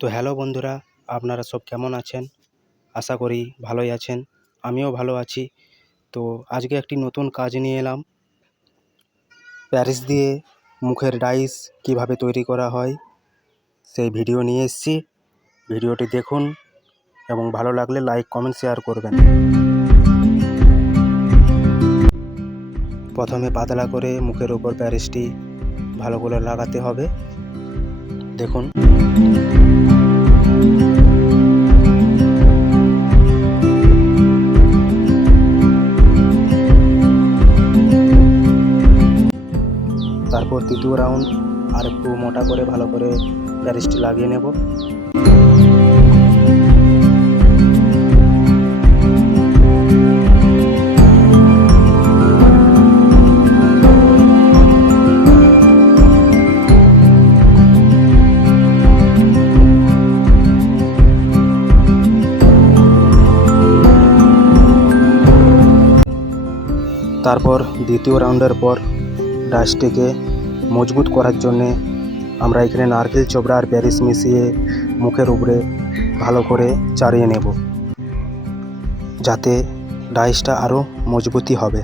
তো হ্যালো বন্ধুরা, আপনারা সব কেমন আছেন? আশা করি ভালোই আছেন। আমিও ভালো আছি। তো আজকে একটি নতুন কাজ নিয়ে এলাম। প্যারিস দিয়ে মুখের ডাইস কিভাবে তৈরি করা হয় সেই ভিডিও নিয়ে এসেছি। ভিডিওটি দেখুন এবং ভালো লাগলে লাইক, কমেন্ট, শেয়ার করবেন। প্রথমে পাতলা করে মুখের উপর প্যারিসটি ভালো করে লাগাতে হবে। দেখুন, তারপর দ্বিতীয় রাউন্ড আর একটু মোটা করে ভালো করে প্যারিসটি লাগিয়ে নেব। তারপর দ্বিতীয় রাউন্ডের পর ডাইসটিকে মজবুত করার জন্যে আমরা এখানে নারকেল চোবড়া আর প্যারিস মিশিয়ে মুখের উপরে ভালো করে চাড়িয়ে নেব, যাতে ডাইসটা আরও মজবুতি হবে।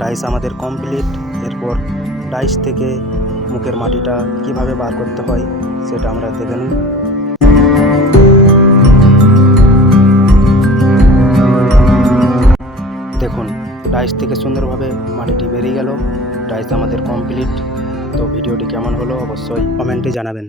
ডাইস আমাদের কমপ্লিট। এরপর ডাইস থেকে মুখের মাটিটা কিভাবে বার করতে হয় সেটা আমরা দেখে নিই। দেখুন, ডাইস থেকে সুন্দরভাবে মাটিটি বেরিয়ে গেল। ডাইস আমাদের কমপ্লিট। তো ভিডিওটি কেমন হলো অবশ্যই কমেন্টে জানাবেন।